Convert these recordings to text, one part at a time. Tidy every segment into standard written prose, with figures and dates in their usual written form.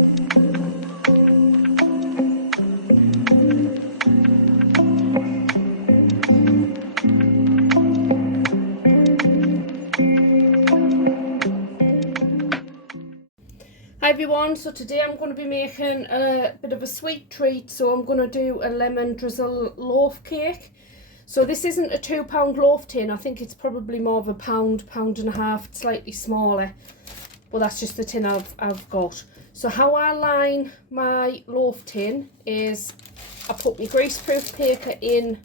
Hi everyone, so today I'm going to be making a bit of a sweet treat. So I'm going to do a lemon drizzle loaf cake. So this isn't a £2 loaf tin, I think it's probably more of a pound and a half, it's slightly smaller. But that's just the tin I've got. So how I line my loaf tin is I put my greaseproof paper in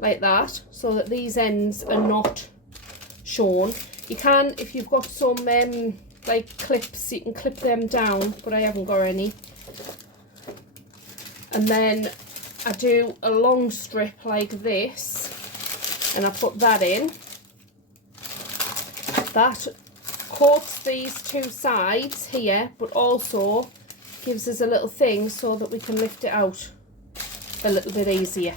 like that, so that these ends are not shown. You can, if you've got some like clips, you can clip them down, but I haven't got any. And then I do a long strip like this and I put that in. That coats these two sides here, but also gives us a little thing so that we can lift it out a little bit easier.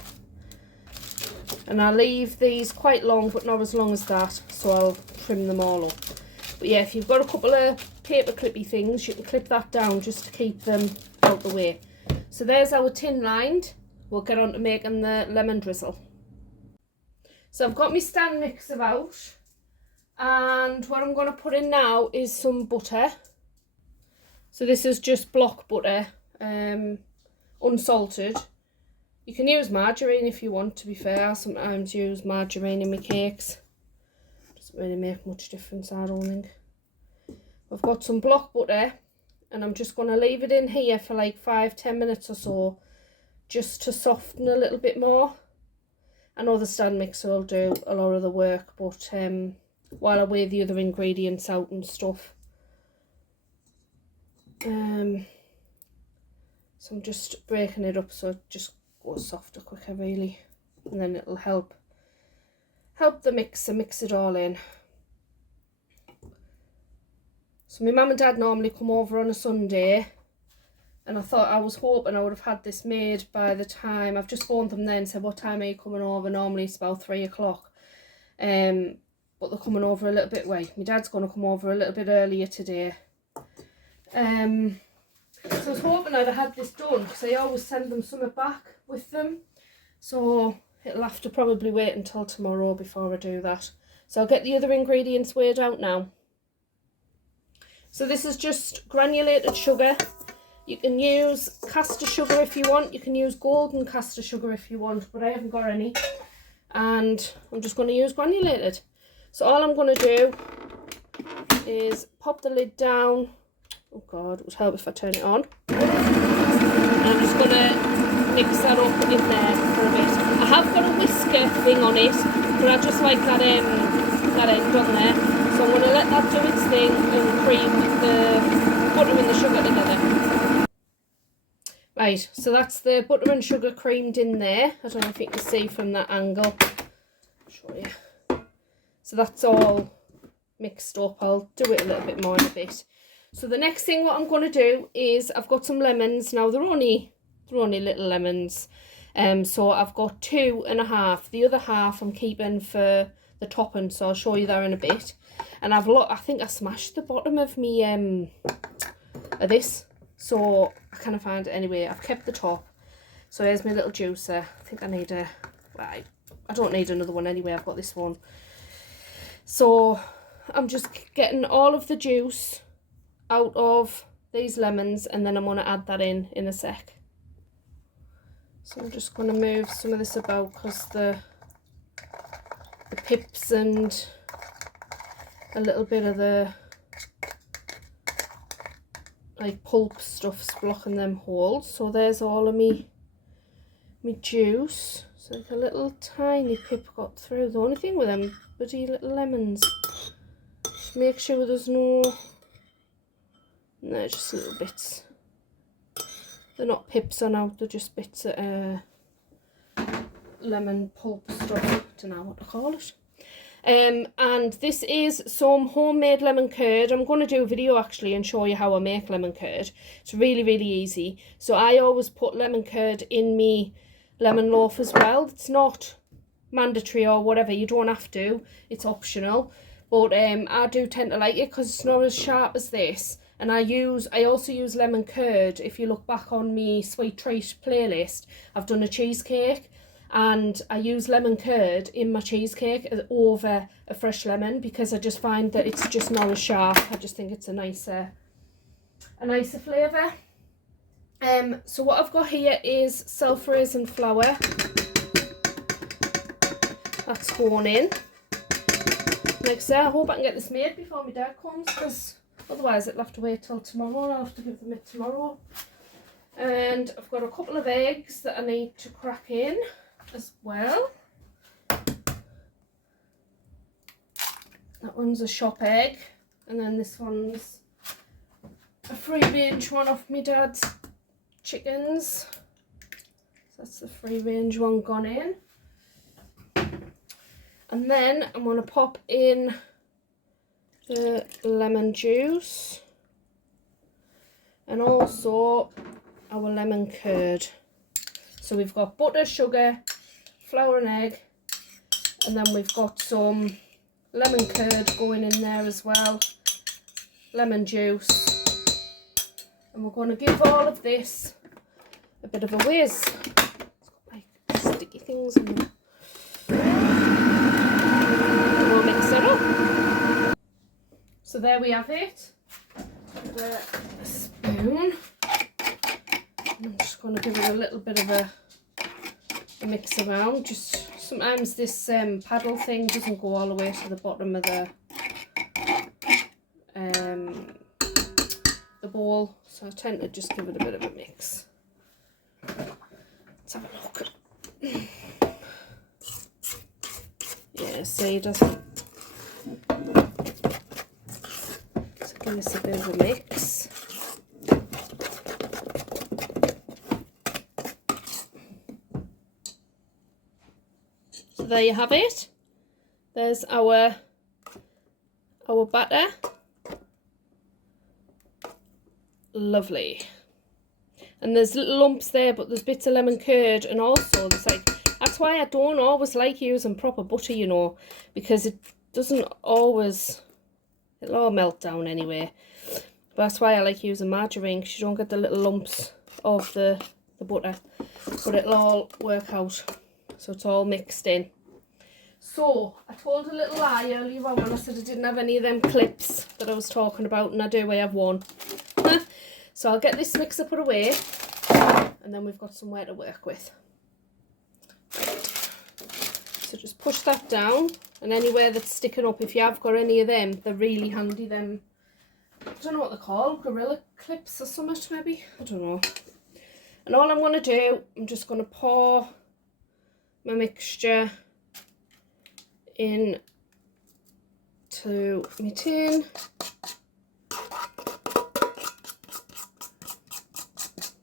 And I leave these quite long, but not as long as that, so I'll trim them all up. But yeah, if you've got a couple of paper clippy things, you can clip that down just to keep them out the way. So there's our tin lined. We'll get on to making the lemon drizzle. So I've got my stand mixer out, and what I'm going to put in now is some butter. So this is just block butter, unsalted. You can use margarine if you want, to be fair. I sometimes use margarine in my cakes. Doesn't really make much difference, I don't think. I've got some block butter and I'm just going to leave it in here for like 5-10 minutes or so, just to soften a little bit more. I know the stand mixer will do a lot of the work, but while I weigh the other ingredients out and stuff. So I'm just breaking it up so it just goes softer quicker really, and then it'll help the mixer mix it all in. So my mum and dad normally come over on a Sunday, and I was hoping I would have had this made by the time. I've just phoned them then and said, what time are you coming over? Normally it's about 3 o'clock, but they're coming over a little bit late. My dad's going to come over a little bit earlier today. So I was hoping I'd have had this done, because I always send them something back with them, so it'll have to probably wait until tomorrow before I do that. So I'll get the other ingredients weighed out now. So this is just granulated sugar. You can use caster sugar if you want, you can use golden caster sugar if you want, but I haven't got any, and I'm just going to use granulated. So all I'm going to do is pop the lid down. Oh god, it would help if I turn it on. And I'm just going to mix that up in there for a bit. I have got a whisker thing on it, but I just like that end on there. So I'm going to let that do its thing and cream the butter and the sugar together. Right, so that's the butter and sugar creamed in there. I don't know if you can see from that angle. I'll show you. So that's all mixed up. I'll do it a little bit more in a bit. So the next thing what I'm going to do is I've got some lemons. Now they're only little lemons. So I've got 2.5. The other half I'm keeping for the topping, so I'll show you that in a bit. And I think I smashed the bottom of me of this, so I kind of find it anyway. I've kept the top. So here's my little juicer. I think I need I don't need another one anyway, I've got this one. So I'm just getting all of the juice out of these lemons, and then I'm going to add that in a sec. So I'm just going to move some of this about, because the pips and a little bit of the like pulp stuff's blocking them holes. So there's all of me juice. So like a little tiny pip got through. The only thing with them bloody little lemons, just make sure there's no just little bits. They're not pips on out, they're just bits of lemon pulp stuff. I don't know what to call it. And this is some homemade lemon curd. I'm going to do a video actually and show you how I make lemon curd. It's really easy. So I always put lemon curd in me lemon loaf as well. It's not mandatory or whatever, you don't have to, it's optional, but I do tend to like it because it's not as sharp as this, And I also use lemon curd. If you look back on my sweet treat playlist, I've done a cheesecake and I use lemon curd in my cheesecake over a fresh lemon because I just find that it's just not as sharp. I just think it's a nicer flavour. So what I've got here is self-raising flour. That's going in. Like I say, I hope I can get this made before my dad comes, because otherwise it'll have to wait till tomorrow and I'll have to give them it tomorrow. And I've got a couple of eggs that I need to crack in as well. That one's a shop egg, and then this one's a free range one off my dad's chickens. So that's the free range one gone in. And then I'm going to pop in the lemon juice and also our lemon curd. So we've got butter, sugar, flour and egg, and then we've got some lemon curd going in there as well, lemon juice, and we're going to give all of this a bit of a whiz. It's got like sticky things in there. We'll mix it up. So there we have it. With a spoon. I'm just going to give it a little bit of a mix around. Just sometimes this paddle thing doesn't go all the way to the bottom of the bowl, so I tend to just give it a bit of a mix. Let's have a look. Yeah, see, it doesn't. So give this a bit of a mix. So there you have it. There's our batter. Lovely. And there's little lumps there, but there's bits of lemon curd, and also there's like, that's why I don't always like using proper butter, you know, because it doesn't always, it'll all melt down anyway. But that's why I like using margarine, because you don't get the little lumps of the butter, but it'll all work out, so it's all mixed in. So I told a little lie earlier on when I said I didn't have any of them clips that I was talking about, and I do. I have one. So I'll get this mixer put away, and then we've got somewhere to work with. So just push that down, and anywhere that's sticking up, if you have got any of them, they're really handy. Them, I don't know what they're called, gorilla clips or something maybe, I don't know. And all I'm going to do, I'm just going to pour my mixture in to my tin.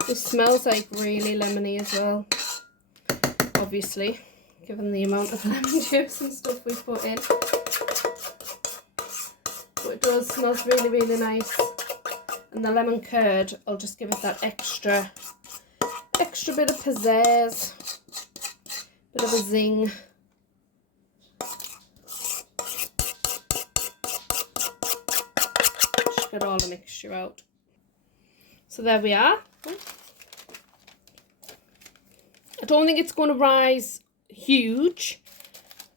This smells like really lemony as well, obviously, given the amount of lemon juice and stuff we put in. But it does, smells really, really nice. And the lemon curd, I'll just give it that extra bit of pizzazz, bit of a zing. Just get all the mixture out. So there we are. I don't think it's going to rise huge,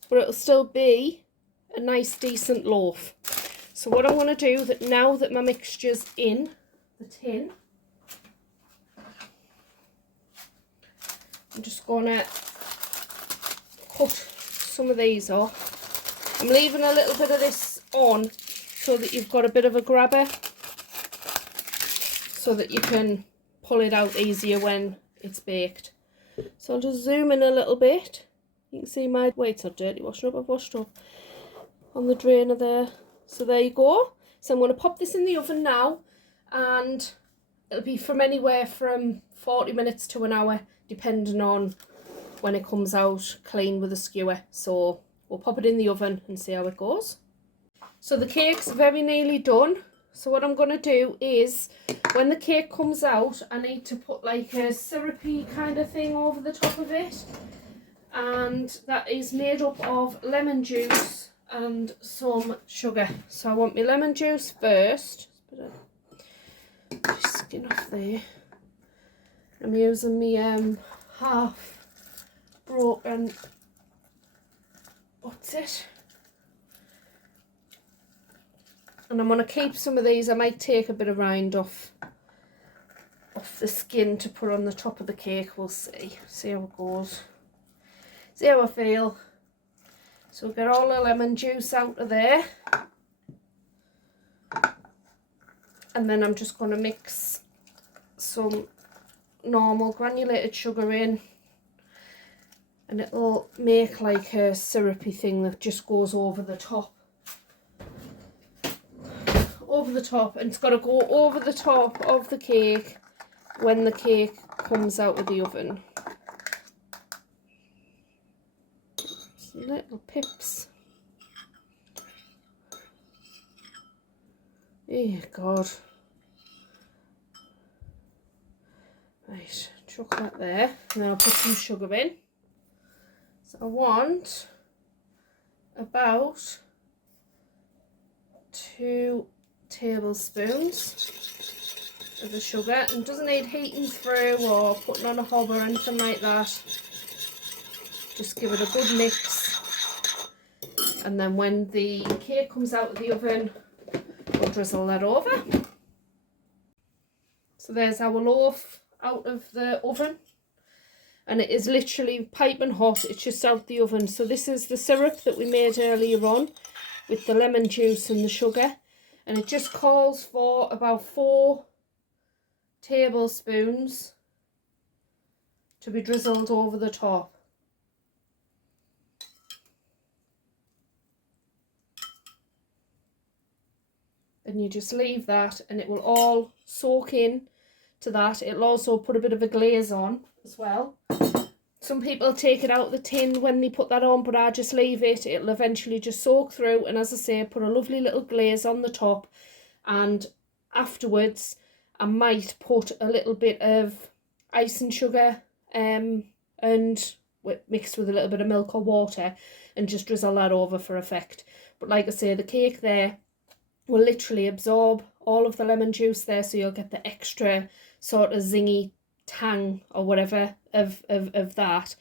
but it'll still be a nice decent loaf. So what I'm going to do, that now that my mixture's in the tin, I'm just going to cut some of these off. I'm leaving a little bit of this on so that you've got a bit of a grabber, so that you can pull it out easier when it's baked. So I'll just zoom in a little bit. You can see my weights are dirty washing up. I've washed up on the drainer there. So there you go. So I'm going to pop this in the oven now, and it'll be from anywhere from 40 minutes to an hour, depending on when it comes out clean with a skewer. So we'll pop it in the oven and see how it goes. So the cake's very nearly done. So what I'm going to do is, when the cake comes out, I need to put like a syrupy kind of thing over the top of it. And that is made up of lemon juice and some sugar. So I want my lemon juice first. skin off there. I'm using my half broken, what's it? And I'm going to keep some of these. I might take a bit of rind off the skin to put on the top of the cake. We'll see how it goes, see how I feel. So we'll get all the lemon juice out of there, and then I'm just going to mix some normal granulated sugar in, and it'll make like a syrupy thing that just goes over the top. And it's got to go over the top of the cake when the cake comes out of the oven. Some little pips. Oh God. Right, chuck that there, and then I'll put some sugar in. So I want about 2 tablespoons of the sugar, and doesn't need heating through or putting on a hob or anything like that. Just give it a good mix, and then when the cake comes out of the oven, we'll drizzle that over. So there's our loaf out of the oven, and it is literally piping hot. It's just out the oven. So this is the syrup that we made earlier on with the lemon juice and the sugar, and it just calls for about 4 tablespoons to be drizzled over the top. And you just leave that, and it will all soak in to that. It'll also put a bit of a glaze on as well. Some people take it out of the tin when they put that on, but I just leave it. It'll eventually just soak through, and as I say, put a lovely little glaze on the top. And afterwards I might put a little bit of icing sugar and mixed with a little bit of milk or water, and just drizzle that over for effect. But like I say, the cake there will literally absorb all of the lemon juice there, so you'll get the extra sort of zingy tang or whatever of that,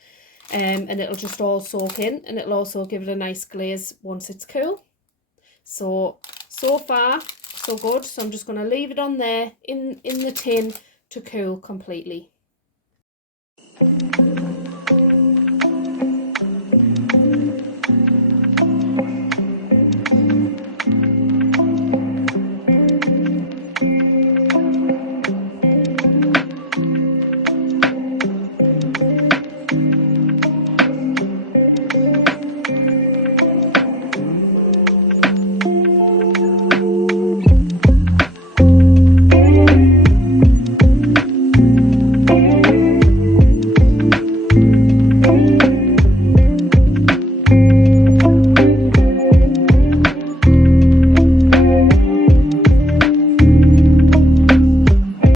and it'll just all soak in, and it'll also give it a nice glaze once it's cool. So far so good. So I'm just going to leave it on there in the tin to cool completely.